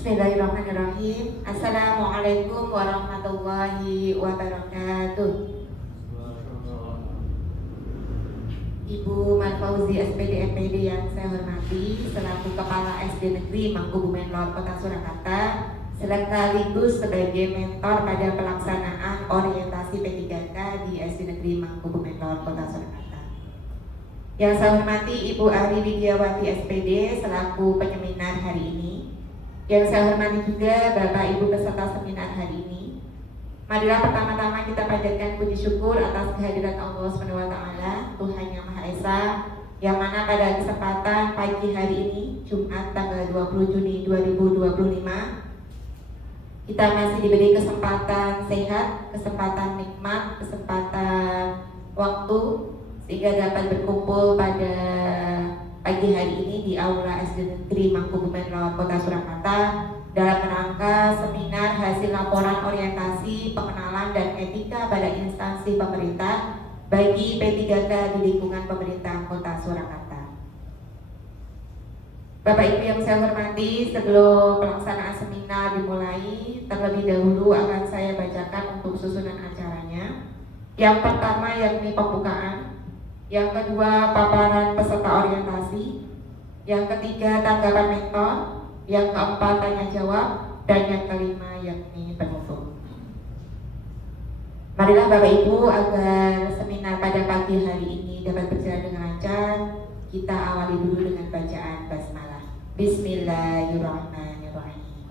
Bismillahirrahmanirrahim. Assalamualaikum warahmatullahi wabarakatuh. Ibu Marfauzi SPD MPD yang saya hormati, selaku Kepala SD Negeri Mangkubumen Lor Kota Surakarta, sekaligus sebagai mentor pada pelaksanaan orientasi P3K di SD Negeri Mangkubumen Lor Kota Surakarta. Yang saya hormati Ibu Ari Widiawati SPD selaku penyeminar hari ini. Yang saya hormati juga Bapak Ibu peserta seminar hari ini. Marilah pertama-tama kita panjatkan puji syukur atas kehadiran Allah SWT, Tuhan Yang Maha Esa, yang mana pada kesempatan pagi hari ini, Jumat tanggal 20 Juni 2025, kita masih diberi kesempatan sehat, kesempatan nikmat, kesempatan waktu, sehingga dapat berkumpul pada pagi hari ini di Aula SD Negeri Mangkubumen Lor Kota Surakarta dalam rangka seminar hasil laporan orientasi pengenalan dan etika pada instansi pemerintah bagi P3K di lingkungan pemerintah Kota Surakarta. Bapak Ibu yang saya hormati, sebelum pelaksanaan seminar dimulai, terlebih dahulu akan saya bacakan untuk susunan acaranya. Yang pertama yakni pembukaan, yang kedua paparan peserta orientasi, yang ketiga tanggapan mentor, yang keempat tanya jawab, dan yang kelima yakni penutup. Marilah Bapak Ibu, agar seminar pada pagi hari ini dapat berjalan dengan lancar, kita awali dulu dengan bacaan basmalah. Bismillahirrahmanirrahim.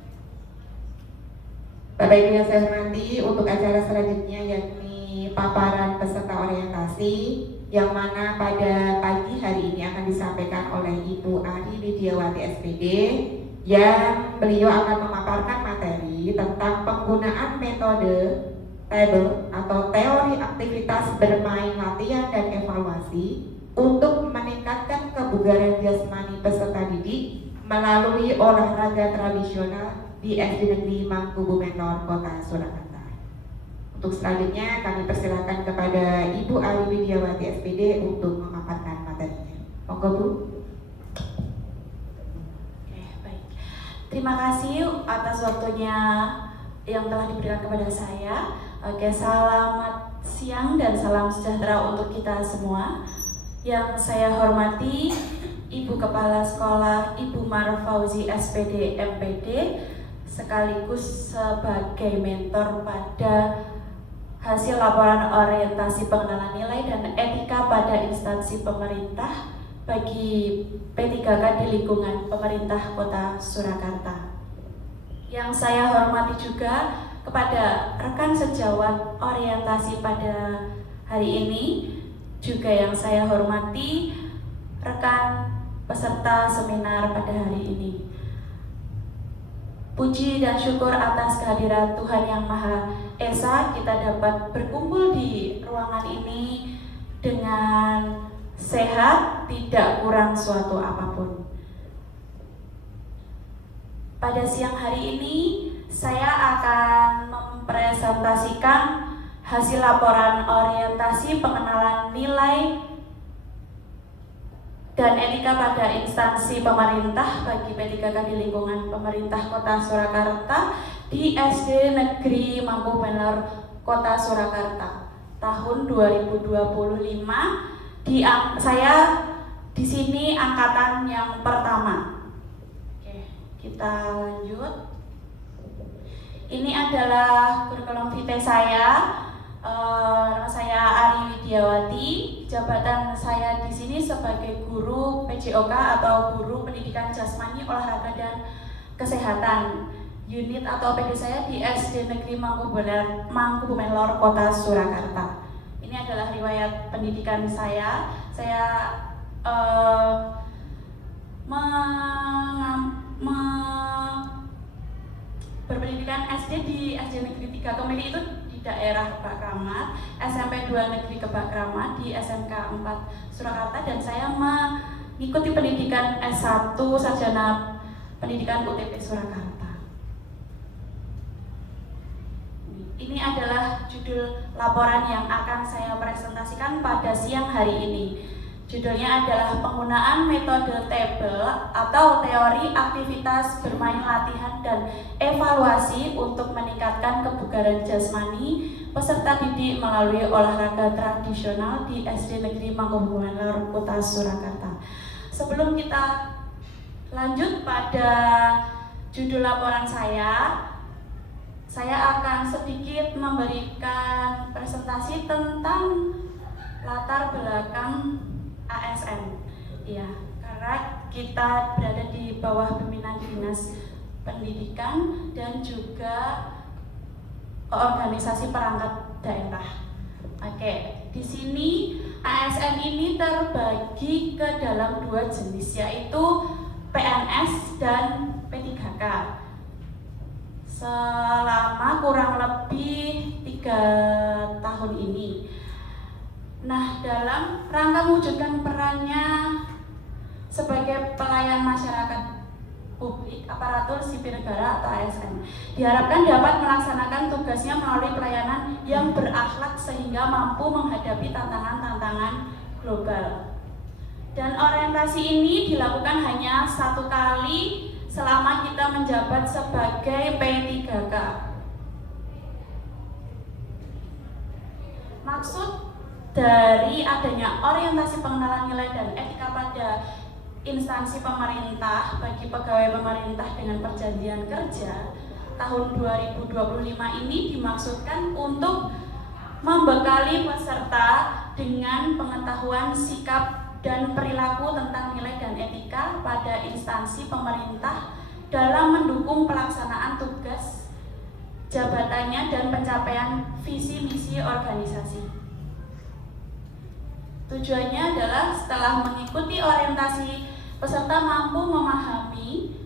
Bapak Ibu yang saya hormati, untuk acara selanjutnya yakni paparan peserta orientasi, yang mana pada pagi hari ini akan disampaikan oleh Ibu Ari Widiawati SPD, yang beliau akan memaparkan materi tentang penggunaan metode table atau teori aktivitas bermain, latihan, dan evaluasi untuk meningkatkan kebugaran jasmani peserta didik melalui olahraga tradisional di SD Negeri Mangkubumen Lor Kota Surakarta. Untuk selanjutnya kami persilakan kepada Ibu Ari Widiawati SPD untuk memaparkan materinya. Monggo Bu. Oke, baik. Terima kasih atas waktunya yang telah diberikan kepada saya. Oke, selamat siang dan salam sejahtera untuk kita semua. Yang saya hormati Ibu Kepala Sekolah Ibu Marfauzi SPD MPD, sekaligus sebagai mentor pada hasil laporan orientasi pengenalan nilai dan etika pada instansi pemerintah bagi P3K di lingkungan pemerintah Kota Surakarta. Yang saya hormati juga kepada rekan sejawat orientasi pada hari ini, juga yang saya hormati rekan peserta seminar pada hari ini. Puji dan syukur atas kehadiran Tuhan Yang Maha Esa, kita dapat berkumpul di ruangan ini dengan sehat, tidak kurang suatu apapun. Pada siang hari ini, saya akan mempresentasikan hasil laporan orientasi pengenalan nilai dan etika pada instansi pemerintah bagi P3K di lingkungan pemerintah Kota Surakarta di SD Negeri Mangkubumen Lor Kota Surakarta tahun 2025. Saya di sini angkatan yang pertama. Oke, kita lanjut. Ini adalah kurikulum vitae saya. Nama saya Ari Widiawati. Jabatan saya di sini sebagai guru PJOK atau guru pendidikan jasmani, olahraga, dan kesehatan. Unit atau PD saya di SD Negeri Mangkubumen Lor Kota Surakarta. Ini adalah riwayat pendidikan saya. Saya berpendidikan SD di SD Negeri 3 Kemiri itu di daerah Kebak Kramat, SMP 2 Negeri Kebak Kramat di SMK 4 Surakarta, dan saya mengikuti pendidikan S1 Sarjana Pendidikan UTP Surakarta. Ini adalah judul laporan yang akan saya presentasikan pada siang hari ini. Judulnya adalah penggunaan metode table atau teori aktivitas bermain latihan dan evaluasi untuk meningkatkan kebugaran jasmani peserta didik melalui olahraga tradisional di SD Negeri Mangkubumen Lor, Kota Surakarta. Sebelum kita lanjut pada judul laporan saya akan sedikit memberikan presentasi tentang latar belakang ASN. Ya, karena kita berada di bawah pimpinan Dinas Pendidikan dan juga organisasi perangkat daerah. Oke, di sini ASN ini terbagi ke dalam dua jenis, yaitu PNS dan P3K. Selama kurang lebih 3 tahun ini. Nah, dalam rangka mewujudkan perannya sebagai pelayan masyarakat publik aparatur sipil negara atau ASN, diharapkan dapat melaksanakan tugasnya melalui pelayanan yang berakhlak sehingga mampu menghadapi tantangan-tantangan global. Dan orientasi ini dilakukan hanya 1 kali selama kita menjabat sebagai P3K. Maksud dari adanya orientasi pengenalan nilai dan etika pada instansi pemerintah bagi pegawai pemerintah dengan perjanjian kerja tahun 2025 ini dimaksudkan untuk membekali peserta dengan pengetahuan sikap dan perilaku tentang nilai dan etika pada instansi pemerintah dalam mendukung pelaksanaan tugas jabatannya dan pencapaian visi misi organisasi. Tujuannya adalah setelah mengikuti orientasi, peserta mampu memahami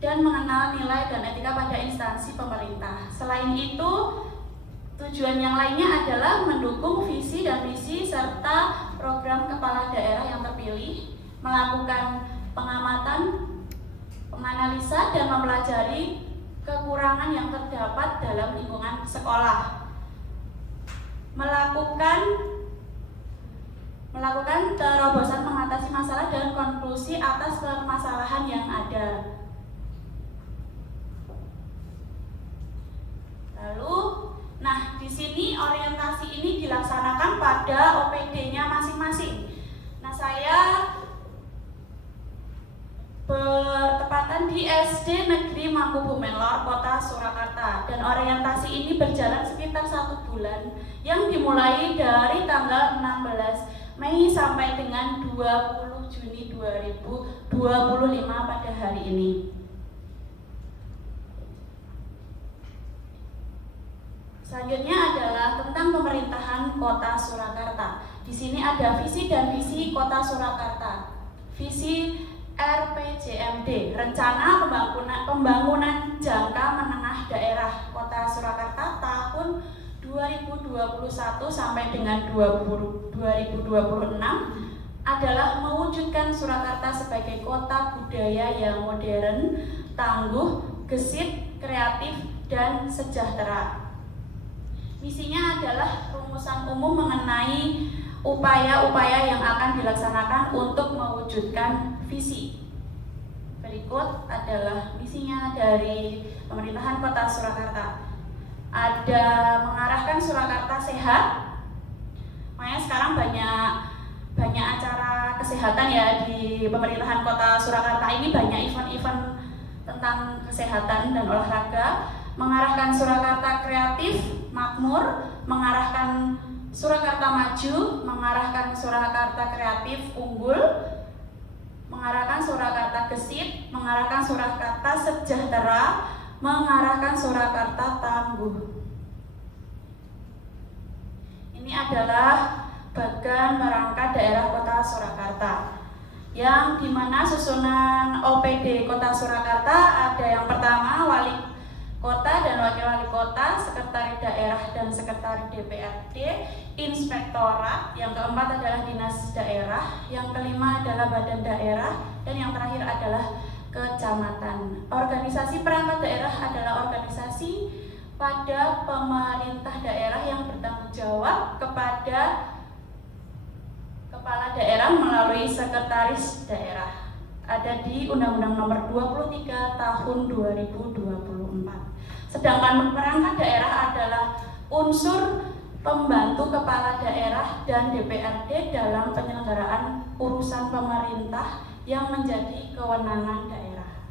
dan mengenal nilai dan etika pada instansi pemerintah. Selain itu, tujuan yang lainnya adalah mendukung visi dan misi serta program kepala daerah yang terpilih, melakukan pengamatan, menganalisa dan mempelajari kekurangan yang terdapat dalam lingkungan sekolah, melakukan terobosan mengatasi masalah dan konklusi atas permasalahan yang ada. Lalu, di sini orientasi ini dilaksanakan pada OPD-nya masing-masing. Saya bertepatan di SD Negeri Mangkubumen Lor, Kota Surakarta, dan orientasi ini berjalan sekitar 1 bulan yang dimulai dari tanggal 16 Mei sampai dengan 20 Juni 2025 pada hari ini. Selanjutnya adalah tentang pemerintahan Kota Surakarta. Di sini ada visi dan misi Kota Surakarta. Visi RPJMD, Rencana Pembangunan Jangka Menengah Daerah Kota Surakarta tahun 2021 sampai dengan 2026 adalah mewujudkan Surakarta sebagai kota budaya yang modern, tangguh, gesit, kreatif, dan sejahtera. Misinya adalah rumusan umum mengenai upaya-upaya yang akan dilaksanakan untuk mewujudkan visi. Berikut adalah misinya dari pemerintahan Kota Surakarta. Ada mengarahkan Surakarta sehat. Makanya sekarang banyak acara kesehatan ya di pemerintahan Kota Surakarta ini, banyak event-event tentang kesehatan dan olahraga. Mengarahkan Surakarta kreatif, makmur, mengarahkan Surakarta maju, mengarahkan Surakarta kreatif unggul, mengarahkan Surakarta gesit, mengarahkan Surakarta sejahtera, mengarahkan Surakarta tangguh. Ini adalah bagan perangkat daerah Kota Surakarta, yang dimana susunan OPD Kota Surakarta ada yang pertama wali kota dan wakil wali kota, sekretaris daerah dan sekretaris DPRD, inspektorat, yang keempat adalah dinas daerah, yang kelima adalah badan daerah, dan yang terakhir adalah kecamatan. Organisasi perangkat daerah adalah organisasi pada pemerintah daerah yang bertanggung jawab kepada kepala daerah melalui sekretaris daerah. Ada di Undang-Undang Nomor 23 Tahun 2024. Sedangkan perangkat daerah adalah unsur pembantu kepala daerah dan DPRD dalam penyelenggaraan urusan pemerintah yang menjadi kewenangan daerah.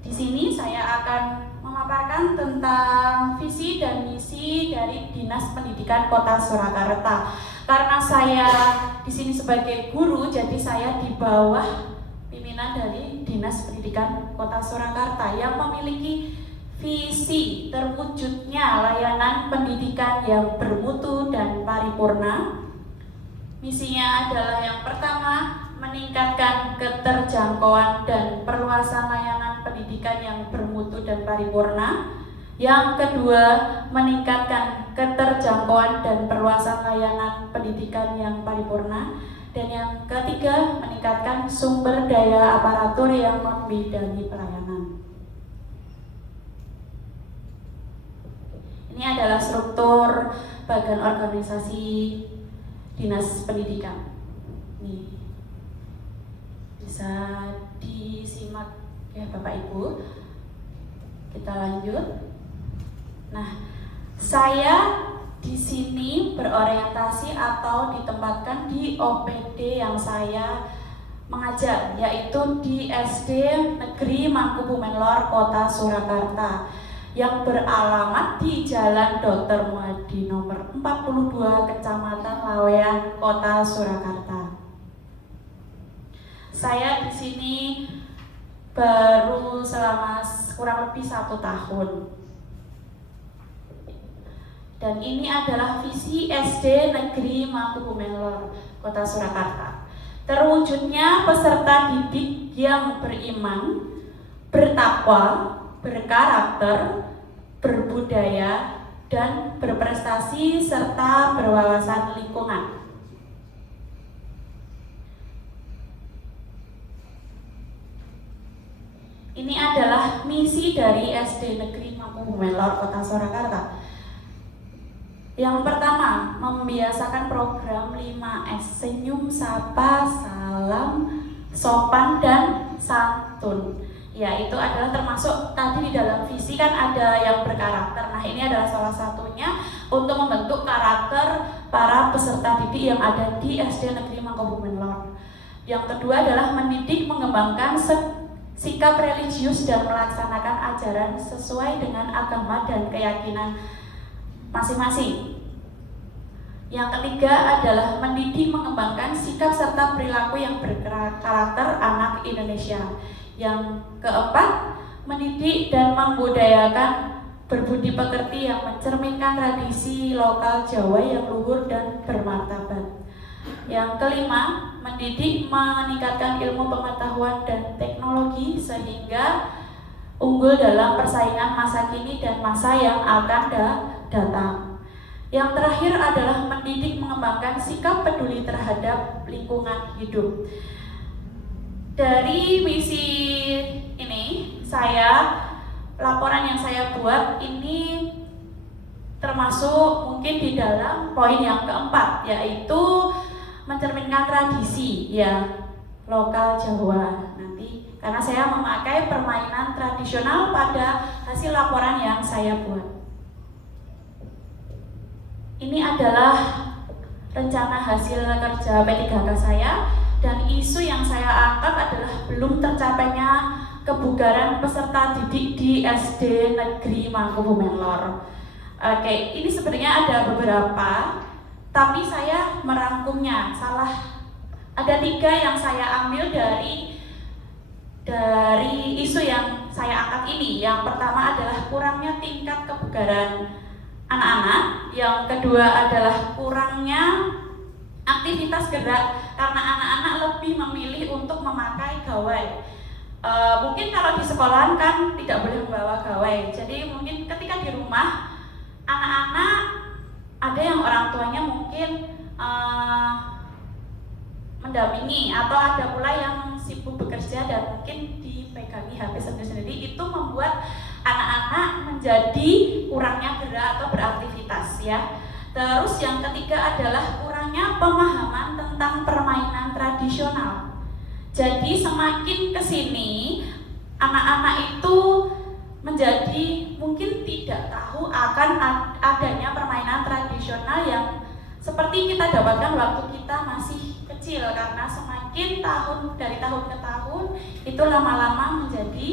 Di sini saya akan memaparkan tentang visi dan misi dari Dinas Pendidikan Kota Surakarta. Karena saya di sini sebagai guru, jadi saya di bawah pimpinan dari Dinas Pendidikan Kota Surakarta yang memiliki visi terwujudnya layanan pendidikan yang bermutu dan paripurna. Misinya adalah yang pertama, meningkatkan keterjangkauan dan perluasan layanan pendidikan yang bermutu dan paripurna. Yang kedua, meningkatkan keterjangkauan dan perluasan layanan pendidikan yang paripurna. Dan yang ketiga, meningkatkan sumber daya aparatur yang membidangi pelayanan. Ini adalah struktur bagian organisasi Dinas Pendidikan. Nih, bisa disimak ya Bapak Ibu. Kita lanjut. Nah, saya di sini berorientasi atau ditempatkan di OPD yang saya mengajar, yaitu di SD Negeri Mangkubumen Lor, Kota Surakarta, yang beralamat di Jalan Dr. Muadi nomor 42, Kecamatan Lawean, Kota Surakarta. Saya di sini baru selama kurang lebih 1 tahun. Dan ini adalah visi SD Negeri Mangkubumen Lor, Kota Surakarta. Terwujudnya peserta didik yang beriman, bertakwa, berkarakter, berbudaya, dan berprestasi serta berwawasan lingkungan. Ini adalah misi dari SD Negeri Mangkubumen Lor, Kota Surakarta. Yang pertama, membiasakan program 5S, senyum, sapa, salam, sopan, dan santun. Ya, itu adalah termasuk tadi di dalam visi kan ada yang berkarakter. Nah, ini adalah salah satunya untuk membentuk karakter para peserta didik yang ada di SD Negeri Mangkubumen Lor. Yang kedua adalah mendidik, mengembangkan sikap religius dan melaksanakan ajaran sesuai dengan agama dan keyakinan masing-masing. Yang ketiga adalah mendidik, mengembangkan sikap serta perilaku yang berkarakter anak Indonesia. Yang keempat, mendidik dan membudayakan berbudi pekerti yang mencerminkan tradisi lokal Jawa yang luhur dan bermartabat. Yang kelima, mendidik, meningkatkan ilmu pengetahuan dan teknologi sehingga unggul dalam persaingan masa kini dan masa yang akan datang. Yang terakhir adalah mendidik, mengembangkan sikap peduli terhadap lingkungan hidup. Dari misi ini, laporan yang saya buat ini termasuk mungkin di dalam poin yang keempat, yaitu mencerminkan tradisi ya lokal Jawa nanti, karena saya memakai permainan tradisional pada hasil laporan yang saya buat. Ini adalah rencana hasil kerja P3K saya, dan isu yang saya angkat adalah belum tercapainya kebugaran peserta didik di SD Negeri Mangkubumen Lor. Oke, ini sebenarnya ada beberapa, tapi saya merangkumnya. Ada 3 yang saya ambil dari isu yang saya angkat ini. Yang pertama adalah kurangnya tingkat kebugaran anak-anak, yang kedua adalah kurangnya aktivitas gerak karena anak-anak lebih memilih untuk memakai gawai. Mungkin kalau di sekolahan kan tidak boleh membawa gawai, jadi mungkin ketika di rumah anak-anak ada yang orang tuanya mungkin mendampingi, atau ada pula yang sibuk bekerja dan mungkin dipegangi HP sendiri-sendiri. Itu membuat anak-anak menjadi kurangnya gerak atau beraktivitas ya. Terus yang ketiga adalah kurangnya pemahaman tentang permainan tradisional. Jadi semakin kesini anak-anak itu menjadi mungkin tidak tahu akan adanya permainan tradisional yang seperti kita dapatkan waktu kita masih kecil, karena semakin dari tahun ke tahun itu lama-lama menjadi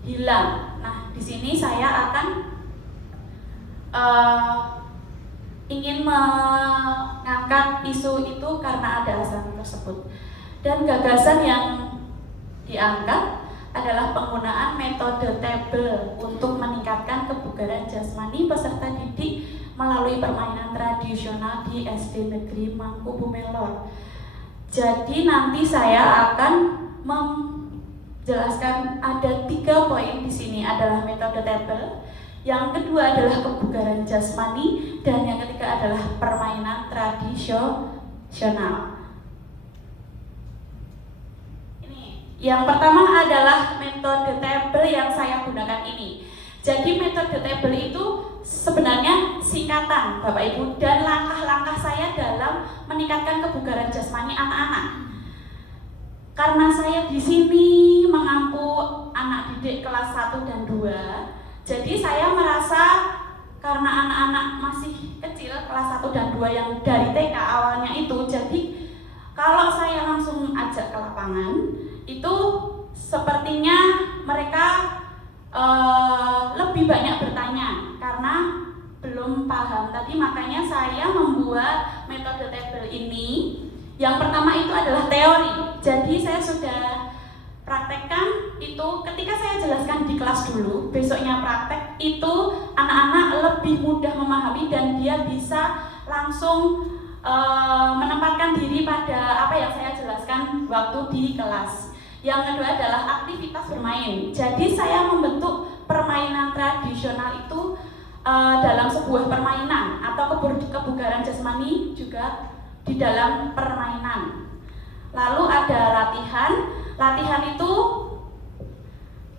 hilang. Nah, di sini saya akan ingin mengangkat isu itu karena ada alasan tersebut. Dan gagasan yang diangkat adalah penggunaan metode Table untuk meningkatkan kebugaran jasmani peserta didik melalui permainan tradisional di SD Negeri Mangkubumen-Lor. Jadi nanti saya akan menjelaskan ada 3 poin di sini, adalah metode Table, yang kedua adalah kebugaran jasmani, dan yang ketiga adalah permainan tradisional. Yang pertama adalah metode Table yang saya gunakan ini. Jadi metode Table itu sebenarnya singkatan Bapak Ibu, dan langkah-langkah saya dalam meningkatkan kebugaran jasmani anak-anak. Karena saya di sini mengampu anak didik kelas 1 dan 2, jadi saya merasa karena anak-anak masih kecil kelas 1 dan 2 yang dari TK awalnya itu, jadi kalau saya langsung ajak ke lapangan itu sepertinya mereka lebih banyak bertanya karena belum paham tadi. Makanya saya membuat metode Table ini. Yang pertama itu adalah teori. Jadi saya sudah praktekkan itu ketika saya jelaskan di kelas dulu, besoknya praktek itu anak-anak lebih mudah memahami dan dia bisa langsung menempatkan diri pada apa yang saya jelaskan waktu di kelas. Yang kedua adalah aktivitas bermain. Jadi saya membentuk permainan tradisional itu dalam sebuah permainan atau kebugaran jasmani juga di dalam permainan. Lalu ada latihan. Latihan itu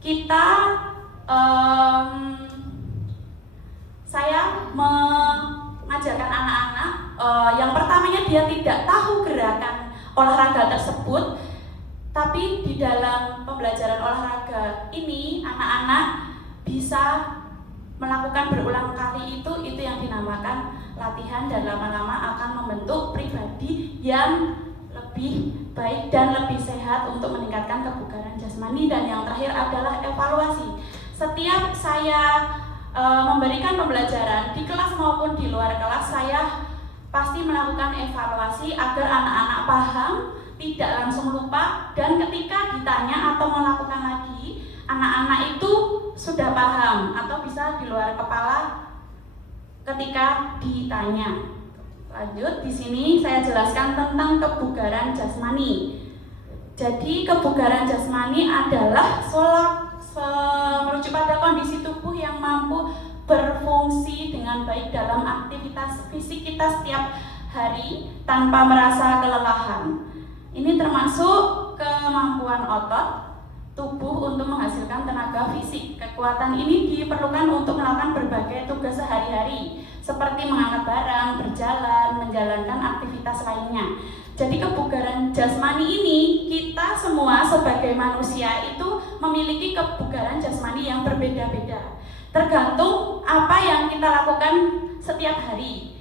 kita saya mengajarkan anak-anak yang pertamanya dia tidak tahu gerakan olahraga tersebut, tapi di dalam pembelajaran olahraga ini anak-anak bisa melakukan berulang kali itu yang dinamakan latihan, dan lama-lama akan membentuk pribadi yang lebih baik dan lebih sehat untuk meningkatkan kebugaran jasmani. Dan yang terakhir adalah evaluasi. Setiap saya memberikan pembelajaran di kelas maupun di luar kelas, saya pasti melakukan evaluasi agar anak-anak paham, tidak langsung lupa, dan ketika ditanya atau melakukan lagi, anak-anak itu sudah paham atau bisa di luar kepala ketika ditanya. Lanjut, di sini saya jelaskan tentang kebugaran jasmani. Jadi kebugaran jasmani adalah merujuk pada kondisi tubuh yang mampu berfungsi dengan baik dalam aktivitas fisik kita setiap hari tanpa merasa kelelahan. Ini termasuk kemampuan otot tubuh untuk menghasilkan tenaga fisik. Kekuatan ini diperlukan untuk melakukan berbagai tugas sehari-hari seperti mengangkat barang, berjalan, menjalankan aktivitas lainnya. Jadi kebugaran jasmani ini kita semua sebagai manusia itu memiliki kebugaran jasmani yang berbeda-beda, tergantung apa yang kita lakukan setiap hari.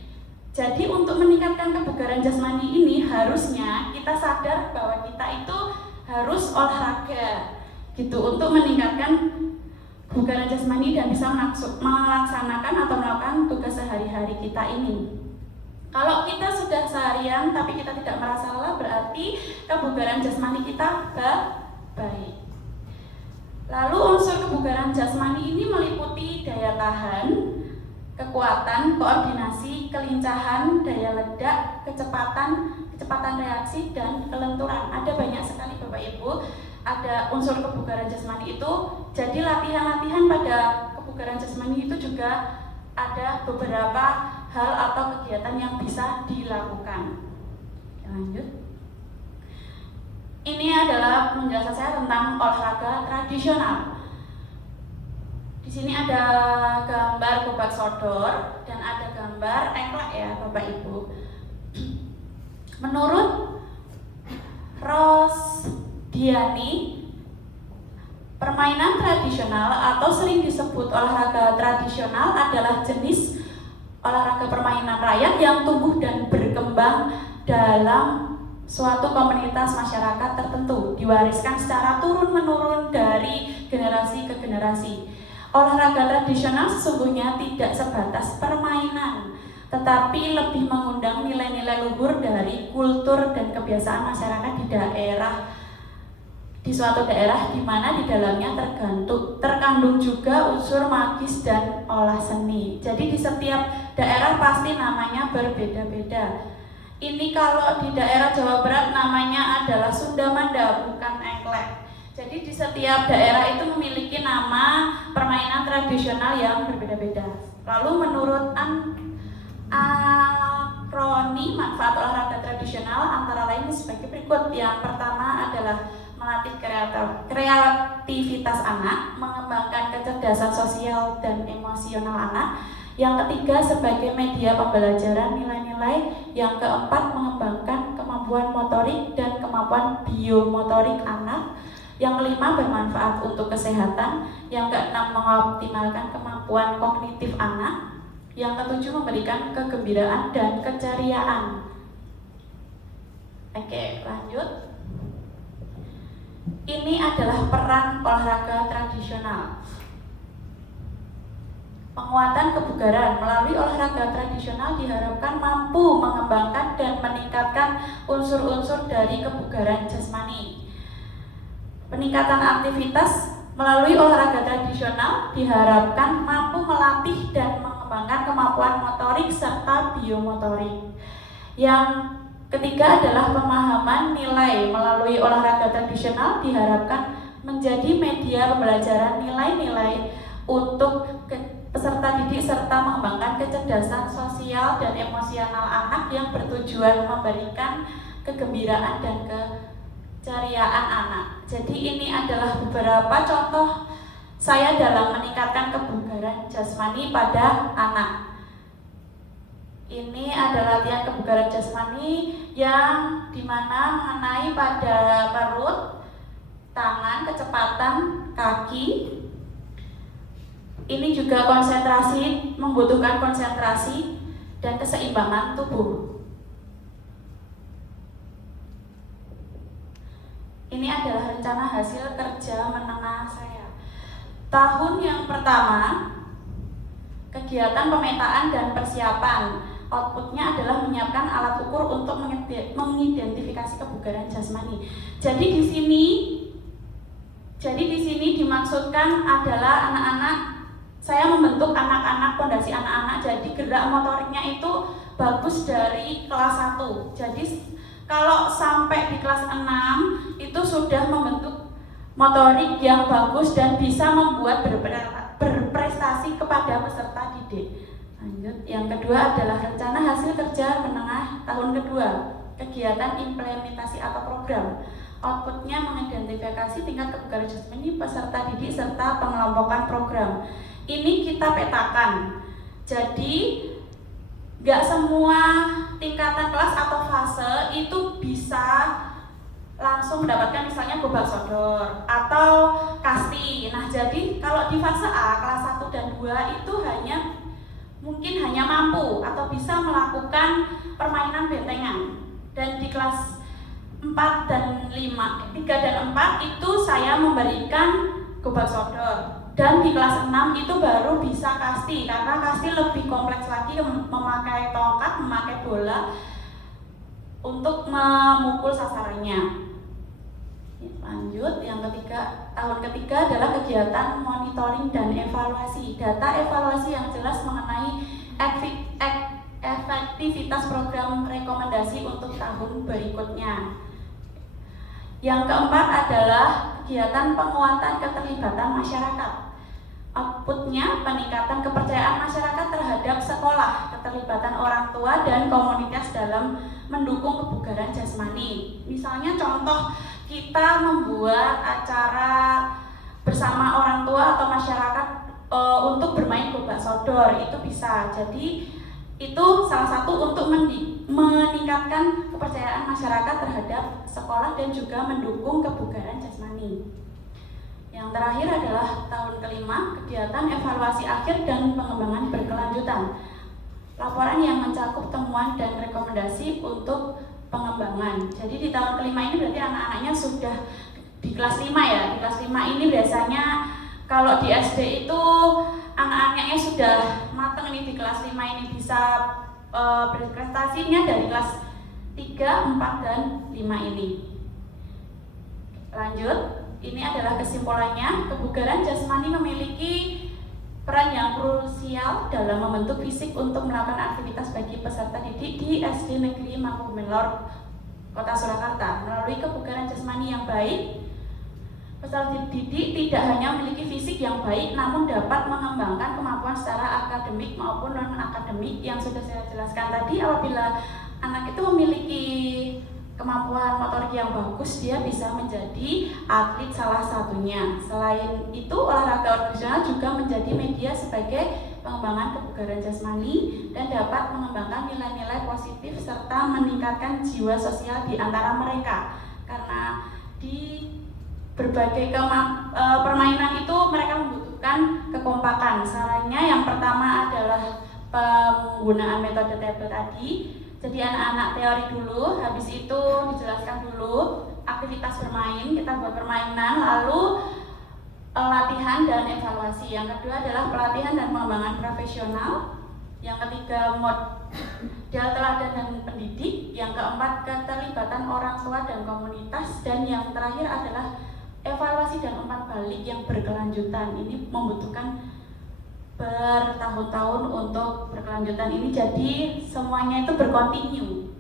Jadi untuk meningkatkan kebugaran jasmani ini harusnya kita sadar bahwa kita itu harus olahraga gitu untuk meningkatkan kebugaran jasmani dan bisa melaksanakan atau melakukan tugas sehari-hari kita ini. Kalau kita sudah seharian tapi kita tidak merasa lelah, berarti kebugaran jasmani kita baik. Lalu unsur kebugaran jasmani ini meliputi daya tahan, kekuatan, koordinasi, kelincahan, daya ledak, kecepatan reaksi, dan kelenturan. Ada banyak sekali Bapak Ibu, ada unsur kebugaran jasmani itu. Jadi latihan-latihan pada kebugaran jasmani itu juga ada beberapa hal atau kegiatan yang bisa dilakukan. Lanjut. Ini adalah penjelasan saya tentang olahraga tradisional. Di sini ada gambar gobak sodor dan ada gambar engklek ya Bapak Ibu. Menurut Rosdiani, permainan tradisional atau sering disebut olahraga tradisional adalah jenis olahraga permainan rakyat yang tumbuh dan berkembang dalam suatu komunitas masyarakat tertentu, diwariskan secara turun-menurun dari generasi ke generasi. Olahraga tradisional sesungguhnya tidak sebatas permainan, tetapi lebih mengundang nilai-nilai luhur dari kultur dan kebiasaan masyarakat di suatu daerah di mana di dalamnya terkandung juga unsur magis dan olah seni. Jadi di setiap daerah pasti namanya berbeda-beda. Ini kalau di daerah Jawa Barat namanya adalah Sundamanda, bukan engklek. Jadi di setiap daerah itu memiliki nama permainan tradisional yang berbeda-beda. Lalu menurut Akroni, manfaat olahraga tradisional antara lain sebagai berikut. Yang pertama adalah melatih kreativitas anak, mengembangkan kecerdasan sosial dan emosional anak. Yang ketiga sebagai media pembelajaran nilai-nilai. Yang keempat mengembangkan kemampuan motorik dan kemampuan biomotorik anak. Yang kelima bermanfaat untuk kesehatan. Yang keenam mengoptimalkan kemampuan kognitif anak. Yang ketujuh memberikan kegembiraan dan keceriaan. Oke, lanjut. Ini adalah peran olahraga tradisional. Penguatan kebugaran melalui olahraga tradisional diharapkan mampu mengembangkan dan meningkatkan unsur-unsur dari kebugaran jasmani. Peningkatan aktivitas melalui olahraga tradisional diharapkan mampu melatih dan mengembangkan kemampuan motorik serta biomotorik. Yang ketiga adalah pemahaman nilai melalui olahraga tradisional diharapkan menjadi media pembelajaran nilai-nilai untuk peserta didik serta mengembangkan kecerdasan sosial dan emosional anak yang bertujuan memberikan kegembiraan dan keceriaan anak. Jadi ini adalah beberapa contoh saya dalam meningkatkan kebugaran jasmani pada anak. Ini adalah latihan kebugaran jasmani yang dimana mengenai pada perut, tangan, kecepatan, kaki. Ini juga konsentrasi, membutuhkan konsentrasi dan keseimbangan tubuh. Ini adalah rencana hasil kerja menengah saya. Tahun yang pertama, kegiatan pemetaan dan persiapan. Outputnya adalah menyiapkan alat ukur untuk mengidentifikasi kebugaran jasmani. Jadi di sini dimaksudkan adalah anak-anak. Saya membentuk anak-anak, fondasi anak-anak. Jadi gerak motoriknya itu bagus dari kelas 1. Jadi kalau sampai di kelas 6 itu sudah membentuk motorik yang bagus dan bisa membuat berprestasi kepada peserta didik. Lanjut, yang kedua adalah rencana hasil kerja menengah tahun kedua, kegiatan implementasi atau program. Outputnya mengidentifikasi tingkat kebugaran jasmani peserta didik serta pengelompokan program. Ini kita petakan. Jadi nggak semua tingkatan kelas atau fase itu bisa langsung mendapatkan misalnya gobak sodor atau kasti. Nah, jadi kalau di fase A, kelas 1 dan 2 itu mungkin hanya mampu atau bisa melakukan permainan bentengan. Dan di kelas 4 dan 5, 3 dan 4 itu saya memberikan gobak sodor. Dan di kelas 6 itu baru bisa kasti, karena kasti lebih kompleks lagi, memakai tongkat, memakai bola untuk memukul sasarannya. Lanjut, yang ketiga, tahun ketiga adalah kegiatan monitoring dan evaluasi. Data evaluasi yang jelas mengenai efektivitas program rekomendasi untuk tahun berikutnya. Yang keempat adalah kegiatan penguatan keterlibatan masyarakat. Outputnya peningkatan kepercayaan masyarakat terhadap sekolah, keterlibatan orang tua dan komunitas dalam mendukung kebugaran jasmani. Misalnya contoh, kita membuat acara bersama orang tua atau masyarakat untuk bermain gobak sodor, itu bisa. Jadi itu salah satu untuk meningkatkan kepercayaan masyarakat terhadap sekolah dan juga mendukung kebugaran jasmani. Yang terakhir adalah tahun kelima, kegiatan evaluasi akhir dan pengembangan berkelanjutan. Laporan yang mencakup temuan dan rekomendasi untuk pengembangan. Jadi di tahun kelima ini berarti anak-anaknya sudah di kelas 5 ya. Di kelas 5 ini biasanya kalau di SD itu anak-anaknya sudah matang nih, di kelas 5 ini bisa berprestasinya dari kelas 3, 4, dan 5 ini. Lanjut, ini adalah kesimpulannya. Kebugaran jasmani memiliki peran yang krusial dalam membentuk fisik untuk melakukan aktivitas bagi peserta didik di SD Negeri Mangkubumen Lor, Kota Surakarta. Melalui kebugaran jasmani yang baik, peserta didik tidak hanya memiliki fisik yang baik, namun dapat mengembangkan kemampuan secara akademik maupun non-akademik yang sudah saya jelaskan tadi. Apabila anak itu memiliki kemampuan motorik yang bagus, dia bisa menjadi atlet salah satunya. Selain itu, olahraga tradisional juga menjadi media sebagai pengembangan kebugaran jasmani dan dapat mengembangkan nilai-nilai positif serta meningkatkan jiwa sosial di antara mereka. Karena di berbagai permainan itu mereka membutuhkan kekompakan. Sarannya yang pertama adalah penggunaan metode tabel tadi. Jadi anak-anak teori dulu, habis itu dijelaskan dulu aktivitas bermain, kita buat permainan, lalu latihan dan evaluasi. Yang kedua adalah pelatihan dan pengembangan profesional. Yang ketiga modal teladan dan pendidik. Yang keempat keterlibatan orang tua dan komunitas. Dan yang terakhir adalah evaluasi dan umpan balik yang berkelanjutan. Ini membutuhkan bertahun-tahun untuk berkelanjutan ini, jadi semuanya itu berkontinu.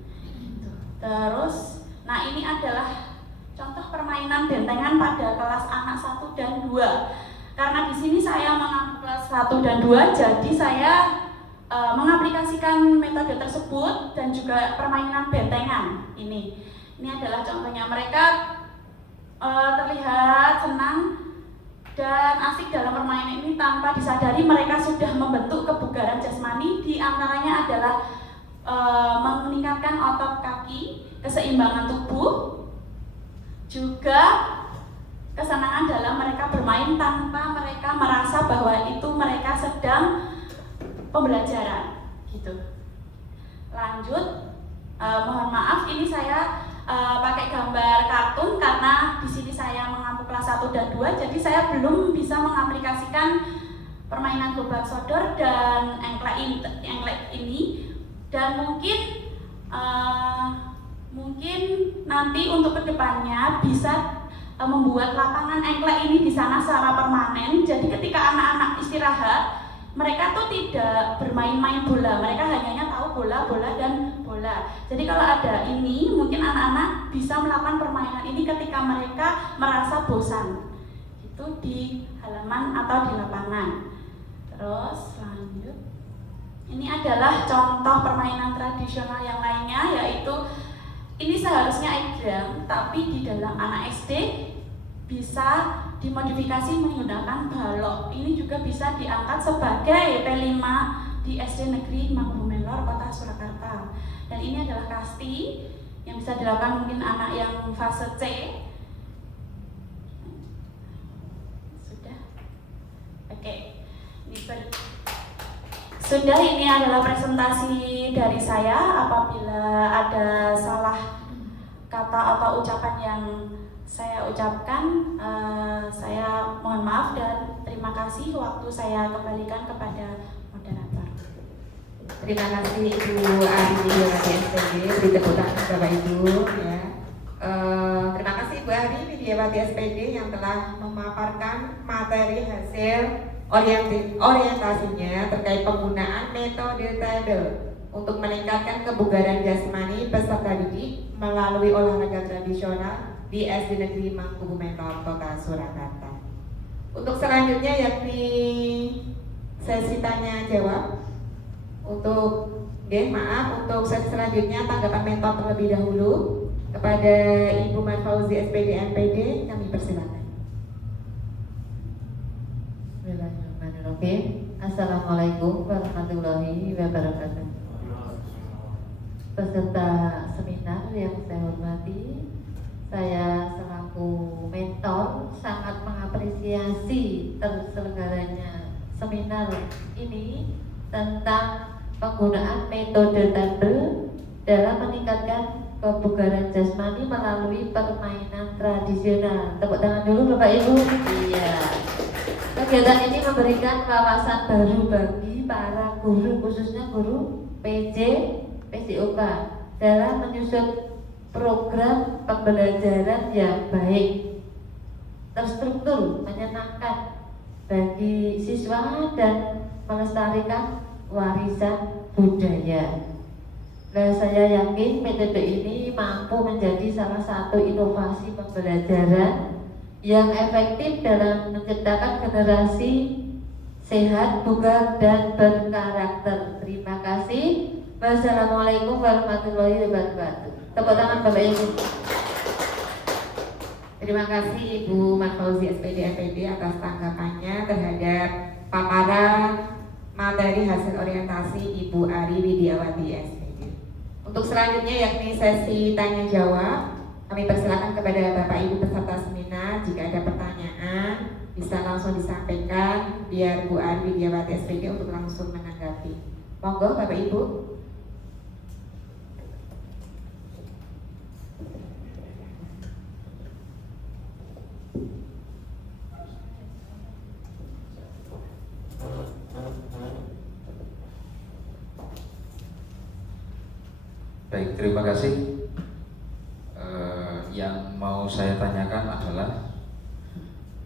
Terus, nah ini adalah contoh permainan bentengan pada kelas anak 1 dan 2. Karena di sini saya mengambil kelas 1 dan 2, jadi saya mengaplikasikan metode tersebut dan juga permainan bentengan ini. Ini adalah contohnya, mereka terlihat senang dan asik dalam permainan ini tanpa disadari mereka sudah membentuk kebugaran jasmani. Di antaranya adalah meningkatkan otot kaki, keseimbangan tubuh, juga kesenangan dalam mereka bermain tanpa mereka merasa bahwa itu mereka sedang pembelajaran gitu. Lanjut, mohon maaf ini saya pakai gambar kartun karena di sini saya mengampu kelas 1 dan 2, jadi saya belum bisa mengaplikasikan permainan gobak sodor dan engklek ini, dan mungkin nanti untuk kedepannya bisa membuat lapangan engklek ini di sana secara permanen. Jadi ketika anak-anak istirahat, mereka tuh tidak bermain-main bola, mereka hanya tahu bola dan bola. Jadi kalau ada ini, mungkin anak-anak bisa melakukan permainan ini ketika mereka merasa bosan. Itu di halaman atau di lapangan. Terus lanjut. Ini adalah contoh permainan tradisional yang lainnya, yaitu ini seharusnya egrang, tapi di dalam anak SD bisa dimodifikasi menggunakan balok. Ini juga bisa diangkat sebagai P5 di SD Negeri Mangkubumen Lor, Kota Surakarta. Dan ini adalah kasti yang bisa dilakukan mungkin anak yang fase C. Sudah? Oke. Sudah, ini adalah presentasi dari saya. Apabila ada salah kata atau ucapan yang saya ucapkan, saya mohon maaf dan terima kasih. Waktu saya kembalikan kepada moderator. Terima kasih Ibu Ari Widiawati SPD, beri tepuk tangan Bapak Ibu ya. Terima kasih Ibu Ari Widiawati SPD yang telah memaparkan materi hasil orientasinya terkait penggunaan metode tabel untuk meningkatkan kebugaran jasmani peserta didik melalui olahraga tradisional di SD Negeri Mangkubumen Lor, Kota Surakarta. Untuk selanjutnya yakni sesi tanya jawab. Untuk untuk sesi selanjutnya tanggapan mentor terlebih dahulu kepada Ibu Manfauzi SPD MPD, kami persilakan. Bismillahirrahmanirrahim. Bismillahirrahmanirrahim. Assalamualaikum warahmatullahi wabarakatuh. Peserta seminar yang saya hormati, saya selaku mentor sangat mengapresiasi terselenggaranya seminar ini tentang penggunaan metode tabel dalam meningkatkan kebugaran jasmani melalui permainan tradisional. Tepuk tangan dulu Bapak Ibu. Iya. Kegiatan ini memberikan wawasan baru bagi para guru, khususnya guru PJ, PJOK dalam menyusun program pembelajaran yang baik, terstruktur, menyenangkan bagi siswa dan melestarikan warisan budaya. Nah, saya yakin metode ini mampu menjadi salah satu inovasi pembelajaran yang efektif dalam menciptakan generasi sehat, bugar, dan berkarakter. Terima kasih. Wassalamualaikum warahmatullahi wabarakatuh. Tepuk tangan Bapak Ibu. Terima kasih Ibu Marfauzi SPD FPD atas tanggapannya terhadap paparan materi hasil orientasi Ibu Ari Widiawati SPD. Untuk selanjutnya yakni sesi tanya jawab. Kami persilakan kepada Bapak Ibu peserta seminar, jika ada pertanyaan bisa langsung disampaikan biar Bu Ari Widiawati SPD untuk langsung menanggapi. Monggo Bapak Ibu. Baik, terima kasih. Yang mau saya tanyakan adalah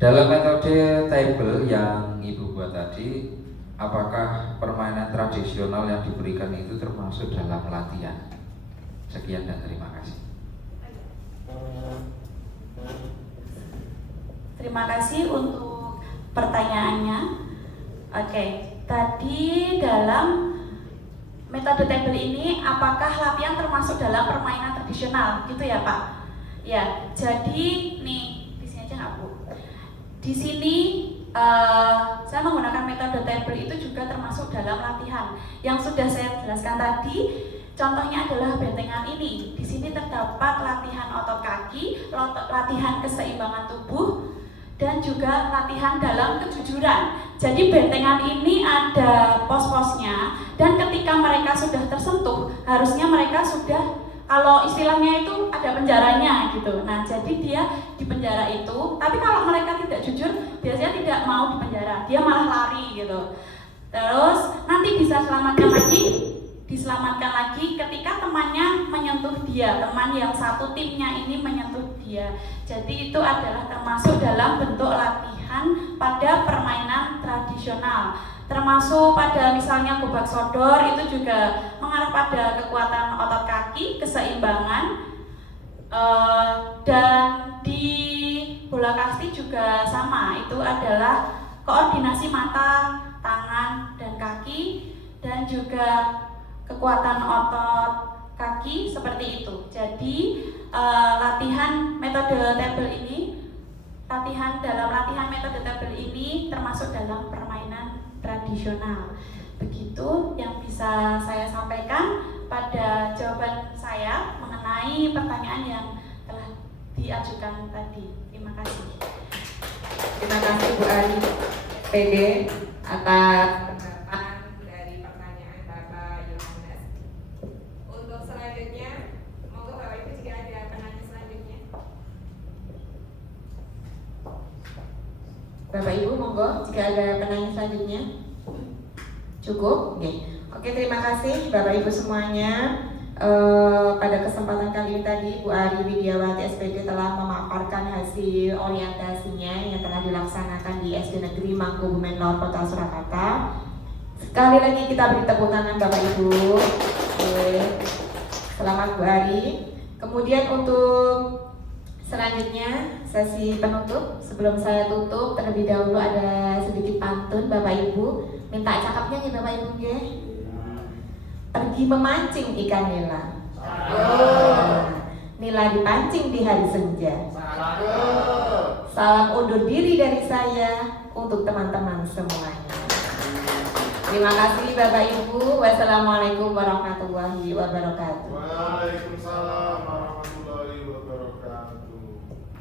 dalam metode table yang Ibu buat tadi, apakah permainan tradisional yang diberikan itu termasuk dalam latihan? Sekian dan terima kasih. Terima kasih untuk pertanyaannya. Oke, tadi dalam metode table ini apakah latihan termasuk dalam permainan tradisional, gitu ya Pak? Ya, jadi nih di sini aja nggak Bu? Di sini saya menggunakan metode table itu juga termasuk dalam latihan. Yang sudah saya jelaskan tadi, contohnya adalah bentengan ini. Di sini terdapat latihan otot kaki, latihan keseimbangan tubuh, dan juga latihan dalam kejujuran. Jadi bentengan ini ada pos-posnya, dan ketika mereka sudah tersentuh, harusnya mereka sudah, kalau istilahnya itu ada penjaranya gitu. Nah, jadi dia di penjara itu, tapi kalau mereka tidak jujur, biasanya tidak mau di penjara, dia malah lari gitu. Terus nanti bisa diselamatkan lagi ketika temannya menyentuh dia, teman yang satu timnya ini menyentuh dia. Jadi itu adalah termasuk dalam bentuk latihan pada permainan tradisional. Termasuk pada misalnya gobak sodor, itu juga mengarah pada kekuatan otot kaki, keseimbangan, dan di bola kasti juga sama, itu adalah koordinasi mata, tangan, dan kaki, dan juga kekuatan otot kaki seperti itu. Jadi latihan metode table ini, dalam latihan metode table ini termasuk dalam permainan tradisional. Begitu yang bisa saya sampaikan pada jawaban saya mengenai pertanyaan yang telah diajukan tadi. Terima kasih. Terima kasih Bu Ari PD atas tanggapan dari pertanyaan Bapak Yohanes. Untuk selanjutnya, monggo Bapak Ibu jika ada penanya selanjutnya. Bapak Ibu monggo jika ada penanya selanjutnya. Cukup? Oke, terima kasih Bapak Ibu semuanya. Pada kesempatan kali ini tadi Bu Ari Widiawati SPD telah memaparkan hasil orientasinya yang telah dilaksanakan di SD Negeri Mangkubumen Lor Kota Surakarta. Sekali lagi kita beri tepuk tangan Bapak Ibu. Selamat Bu Ari. Kemudian untuk selanjutnya sesi penutup. Sebelum saya tutup terlebih dahulu ada sedikit pantun Bapak Ibu. Minta cakapnya nih Bapak Ibu ya. Pergi memancing ikan nila. Nila dipancing di hari senja. Salam undur diri dari saya. untuk teman-teman semuanya. Terima kasih Bapak Ibu. Wassalamualaikum warahmatullahi wabarakatuh. Waalaikumsalam.